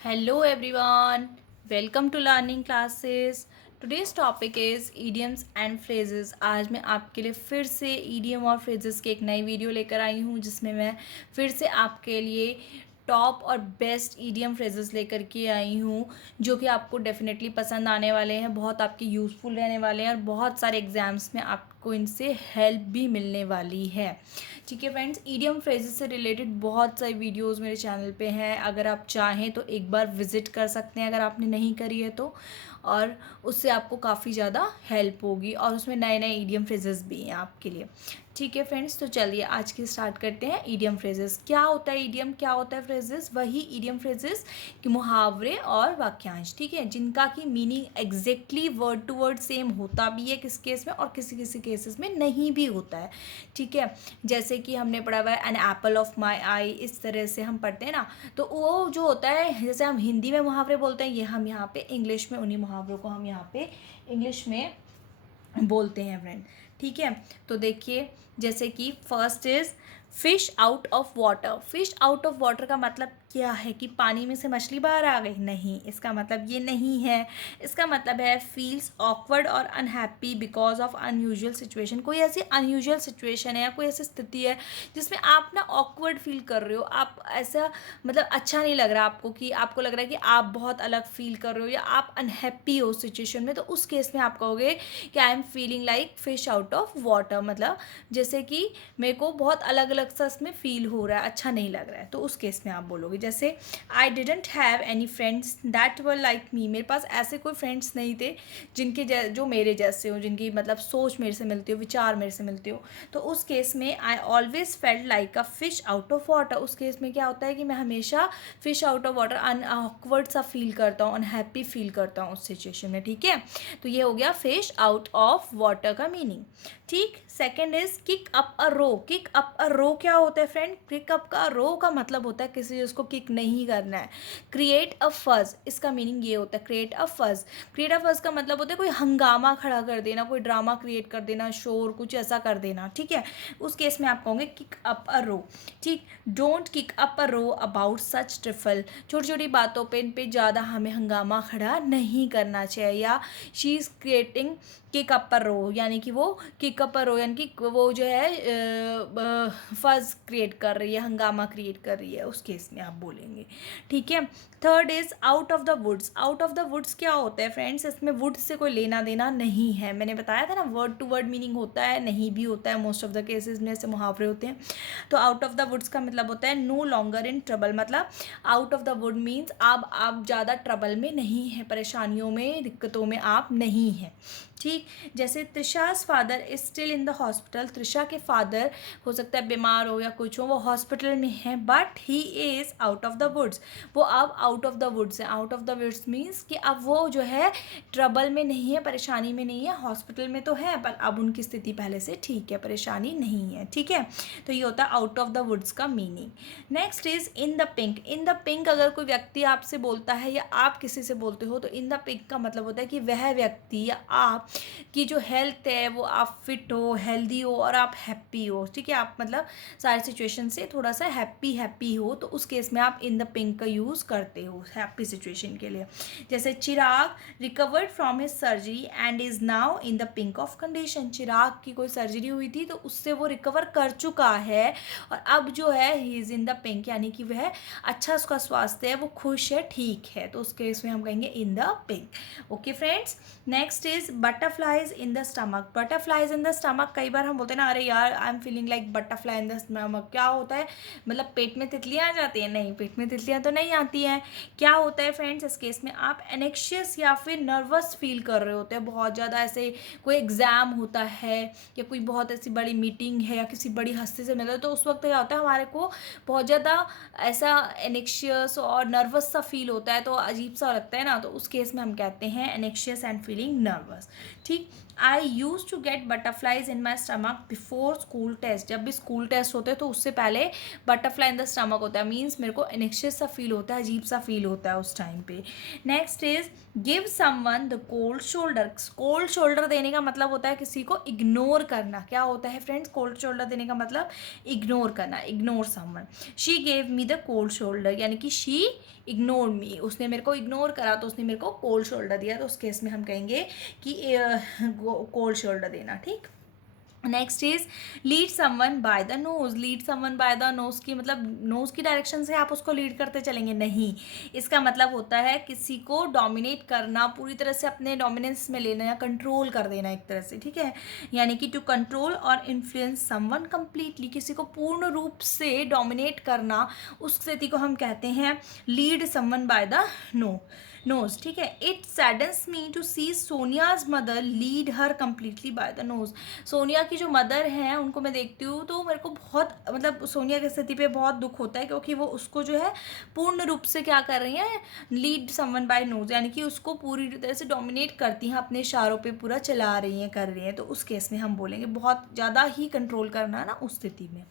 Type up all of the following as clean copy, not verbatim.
Hello everyone, welcome to learning classes. Today's topic is idioms and phrases. आज मैं आपके लिए फिर से idiom और phrases की एक नई वीडियो लेकर आई हूँ जिसमें मैं फिर से आपके लिए टॉप और बेस्ट ईडियम फ्रेजेस लेकर के आई हूँ जो कि आपको डेफिनेटली पसंद आने वाले हैं, बहुत आपके यूज़फुल रहने वाले हैं और बहुत सारे एग्जाम्स में आपको इनसे हेल्प भी मिलने वाली है। ठीक है फ्रेंड्स, ईडियम फ्रेजेस से रिलेटेड बहुत सारी वीडियोस मेरे चैनल पे हैं, अगर आप चाहें तो एक बार विज़िट कर सकते हैं अगर आपने नहीं करी है तो, और उससे आपको काफ़ी ज़्यादा हेल्प होगी और उसमें नए नए ईडियम फ्रेजेस भी हैं आपके लिए। ठीक है फ्रेंड्स, तो चलिए आज की स्टार्ट करते हैं। ईडियम फ्रेजेस क्या होता है, ईडियम क्या होता है, फ्रेजेस वही ईडियम फ्रेजेस कि मुहावरे और वाक्यांश, ठीक है, जिनका की meaning exactly word to word same होता भी है किस केस में और किसी किसी केसेस में नहीं भी होता है। ठीक है, जैसे कि हमने पढ़ा हुआ है एन एप्पल ऑफ माई आई, इस तरह से हम पढ़ते हैं ना, तो वो जो होता है जैसे हम हिंदी में मुहावरे बोलते हैं, ये हम यहाँ पे इंग्लिश में उन्हीं मुहावरों को हम यहाँ पे इंग्लिश में बोलते हैं फ्रेंड। ठीक है, तो देखिए जैसे कि first is fish out of water. Fish out of water का मतलब क्या है कि पानी में से मछली बाहर आ गई? नहीं, इसका मतलब ये नहीं है। इसका मतलब है फील्स ऑकवर्ड और unhappy because of unusual situation. कोई ऐसी अनयूजुअल सिचुएशन है या कोई ऐसी स्थिति है जिसमें आप ना ऑकवर्ड फील कर रहे हो, आप ऐसा मतलब अच्छा नहीं लग रहा आपको, कि आपको लग रहा है कि आप बहुत अलग फील कर रहे हो या आप अनहैप्पी हो सिचुएशन में, तो उस केस में आप कहोगे कि I am feeling like fish out of water. मतलब जैसे कि मेरे को बहुत अलग अलग सा इसमें फील हो रहा है, अच्छा नहीं लग रहा है, तो उस केस में आप बोलोगे। जैसे I didn't have any friends that were like me. मेरे पास ऐसे कोई फ्रेंड्स नहीं थे जिनके जो मेरे जैसे हो, जिनकी मतलब सोच मेरे से मिलती हो, विचार मेरे से मिलती हो, तो उस केस में I always felt like a fish out of water. उस केस में क्या होता है कि मैं हमेशा फिश आउट ऑफ वाटर अनऑकवर्ड सा फील करता हूँ, अनहैप्पी फील करता हूँ उस सिचुएशन में। ठीक है, तो ये हो गया फिश आउट ऑफ वाटर का मीनिंग। ठीक, second is kick up a row. Kick up a row क्या होता है फ्रेंड? किक अप का रो का मतलब होता है किसी चीज़ को किक नहीं करना है। क्रिएट अ फज, इसका मीनिंग ये होता है create a fuss. Create a fuss का मतलब होता है कोई हंगामा खड़ा कर देना, कोई ड्रामा क्रिएट कर देना, शोर कुछ ऐसा कर देना। ठीक है, उस केस में आप कहोगे किक अप अ रो। ठीक, don't kick up a row about such trifle. छोटी छोटी बातों पे इन पे ज़्यादा हमें हंगामा खड़ा नहीं करना चाहिए। या she is creating kick up पर रो, यानी कि वो किक अप पर रो यानी कि वो जो है फज क्रिएट कर रही है, हंगामा क्रिएट कर रही है, उस केस में आप बोलेंगे। ठीक है, third is out of the woods. Out of the woods क्या होता है फ्रेंड्स? इसमें वुड से कोई लेना देना नहीं है, मैंने बताया था ना, वर्ड टू वर्ड मीनिंग होता है, नहीं भी होता है, मोस्ट ऑफ द केसेस में ऐसे मुहावरे होते हैं। तो आउट ऑफ द वुड्स का मतलब होता है नो लॉन्गर इन ट्रबल। मतलब out of the wood means आप ज़्यादा ट्रबल में नहीं है, परेशानियों में दिक्कतों में आप नहीं हैं। ठीक, जैसे Trisha's father is still in the hospital. Trisha के फादर हो सकता है बीमार हो या कुछ हो, वो हॉस्पिटल में है, but he is out of the woods. वो अब आउट ऑफ द वुड्स है। Out of the woods means कि अब वो जो है ट्रबल में नहीं है, परेशानी में नहीं है, हॉस्पिटल में तो है पर अब उनकी स्थिति पहले से ठीक है, परेशानी नहीं है। ठीक है, तो ये होता है आउट ऑफ द वुड्स का meaning. Next is in the pink. In the pink अगर कोई व्यक्ति आपसे बोलता है या आप किसी से बोलते हो, तो इन द पिंक का मतलब होता है कि वह व्यक्ति या आप की जो हेल्थ है वो आप फिट हो, हेल्दी हो और आप हैप्पी हो। ठीक है, आप मतलब सारी सिचुएशन से थोड़ा सा हैप्पी हो, तो उस केस में आप इन द पिंक का यूज़ करते हो हैप्पी सिचुएशन के लिए। जैसे Chirag recovered from his surgery and is now in the pink of condition. Chirag की कोई सर्जरी हुई थी तो उससे वो रिकवर कर चुका है और अब जो है he is in the pink, यानी कि वह अच्छा उसका स्वास्थ्य है, वो खुश है, ठीक है, तो उस केस में हम कहेंगे इन the pink. Okay friends, next is butterflies in the stomach. Butterflies in the stomach, कई बार हम बोलते हैं ना, अरे यार I am feeling like butterfly in the stomach. क्या होता है? मतलब पेट में तितलियाँ आ जाती हैं? नहीं, पेट में तितलियाँ तो नहीं आती हैं। क्या होता है फ्रेंड्स? इस केस में आप एनेक्शियस या फिर नर्वस फील कर रहे होते हैं बहुत ज़्यादा, ऐसे कोई एग्ज़ाम होता है या कोई बहुत ऐसी बड़ी मीटिंग है या किसी बड़ी हस्ती से मिलता है, तो उस वक्त क्या होता है, हमारे को बहुत ज़्यादा ऐसा एनेक्शियस और नर्वस सा फील होता है, तो अजीब सा लगता है ना, तो उस केस में हम कहते हैं एनेक्शियस एंड फीलिंग नर्वस। ठीक, I use to get butterflies in my stomach before school test. जब भी स्कूल टेस्ट होते हैं तो उससे पहले बटरफ्लाई इन द स्टमक होता है, मीन्स मेरे को एनेक्शियस सा फील होता है, अजीब सा फील होता है उस टाइम पे. Next is give someone the cold shoulder. Cold shoulder देने का मतलब होता है किसी को इग्नोर करना. क्या होता है फ्रेंड्स कोल्ड शोल्डर देने का मतलब? इग्नोर करना, ignore someone. She gave me the cold shoulder, यानी कि शी इग्नोर मी, उसने मेरे को इग्नोर करा तो उसने मेरे को कोल्ड शोल्डर दिया. तो उस केस में हम कहेंगे कि कोल्ड शोल्डर देना. ठीक. Next is lead someone by the knows. Lead someone by the knows की मतलब नोज की डायरेक्शन से आप उसको लीड करते चलेंगे? नहीं. इसका मतलब होता है किसी को डोमिनेट करना, पूरी तरह से अपने डोमिनेंस में लेना या कंट्रोल कर देना एक तरह से. ठीक है, यानी कि टू कंट्रोल और इन्फ्लुएंस समवन कंप्लीटली, किसी को पूर्ण रूप से डोमिनेट करना, उस स्थिति को हम कहते हैं lead someone by the nose. ठीक है. It saddens me to see Sonia's mother lead her completely by the nose. Sonia की जो मदर हैं उनको मैं देखती हूँ तो मेरे को बहुत मतलब सोनिया की स्थिति पे बहुत दुख होता है, क्योंकि वो उसको जो है पूर्ण रूप से क्या कर रही हैं, लीड समवन बाय नोज, यानी कि उसको पूरी तरह से डोमिनेट करती हैं, अपने इशारों पे पूरा चला रही हैं, कर रही हैं. तो उस केस में हम बोलेंगे बहुत ज़्यादा ही कंट्रोल करना ना उस स्थिति में.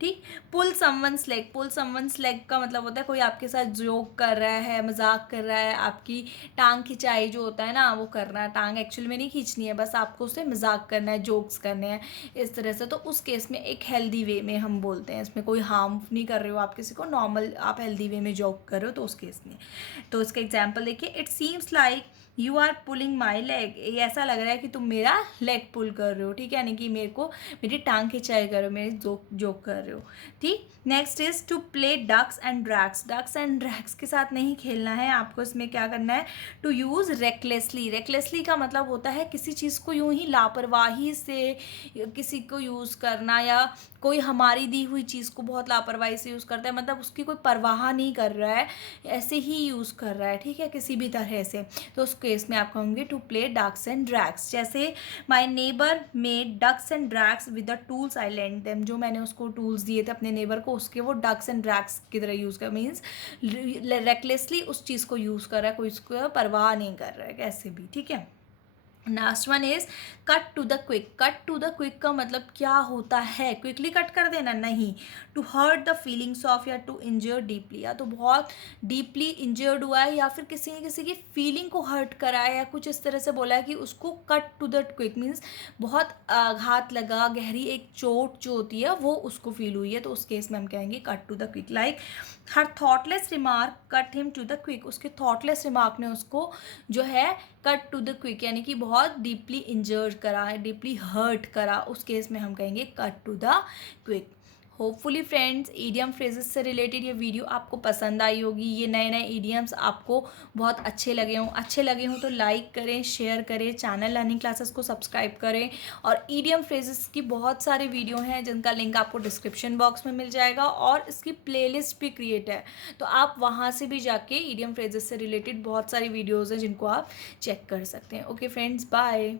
ठीक. पुल समवंस लेग. पुल समवंस लेग का मतलब होता है कोई आपके साथ जोक कर रहा है, मजाक कर रहा है, आपकी टांग खिंचाई जो होता है ना वो करना है. टांग एक्चुअली में नहीं खींचनी है, बस आपको उससे मजाक करना है, जोक्स करने हैं इस तरह से. तो उस केस में एक हेल्दी वे में हम बोलते हैं, इसमें कोई हार्म नहीं कर रहे हो आप किसी को, नॉर्मल आप हेल्दी वे में जोक कर रहे हो तो उस केस में. तो इसका एग्जाम्पल देखिए. It seems like you are pulling my leg. ये ऐसा लग रहा है कि तुम मेरा लेग पुल कर रहे हो. ठीक है, यानी कि मेरे को मेरी टांग खिंचाई कर रहे हो, मेरी जोक कर रहे हो. ठीक. Next is to play ducks and drags. Ducks and drags के साथ नहीं खेलना है आपको, इसमें क्या करना है, टू यूज़ रेकलेसली. रेकलेसली का मतलब होता है किसी चीज़ को यूं ही लापरवाही से किसी को यूज़ करना, या कोई हमारी दी हुई चीज़ को बहुत लापरवाही से यूज़ करता है, मतलब उसकी कोई परवाह नहीं कर रहा है, ऐसे ही यूज़ कर रहा है. ठीक है, किसी भी तरह से. तो उस केस में आप कहोगे to play ducks and drakes. जैसे my neighbour made ducks and drakes with the tools I lent them. जो मैंने उसको टूल्स दिए थे अपने नेबर को, उसके वो डक्स एंड ड्रैग्स की तरह यूज़ कर, मीन्स रेकलेसली उस चीज़ को यूज़ कर रहा है, कोई उसको परवाह नहीं कर रहा है कैसे भी. ठीक है. Last one is cut to the quick. Cut to the quick का मतलब क्या होता है? क्विकली कट कर देना नहीं. To hurt the feelings of, या टू इंजर डीपली, या तो बहुत डीपली इंजर्ड हुआ है या फिर किसी ने किसी की फीलिंग को हर्ट करा है, या कुछ इस तरह से बोला है कि उसको cut to the quick means बहुत आघात लगा, गहरी एक चोट जो होती है वो उसको फील हुई है. तो उस केस में हम कहेंगे cut to the quick. Like her thoughtless remark cut him to the quick. उसके थॉटलेस रिमार्क ने उसको जो है कट टू द क्विक, यानी कि बहुत डीपली इंजर्ड करा है, डीपली हर्ट करा. उस केस में हम कहेंगे cut to the quick. Hopefully friends idiom phrases से रिलेटेड ये वीडियो आपको पसंद आई होगी. ये नए नए ईडियम्स आपको बहुत अच्छे लगे हों तो लाइक करें, शेयर करें, चैनल लर्निंग क्लासेस को सब्सक्राइब करें. और ईडियम फ्रेजेस की बहुत सारे वीडियो हैं जिनका लिंक आपको डिस्क्रिप्शन बॉक्स में मिल जाएगा, और इसकी प्लेलिस्ट भी क्रिएट है, तो आप वहाँ से भी जाके ईडियम फ्रेजेस से रिलेटेड बहुत सारी वीडियोज़ हैं जिनको आप चेक कर सकते हैं. Okay friends, bye.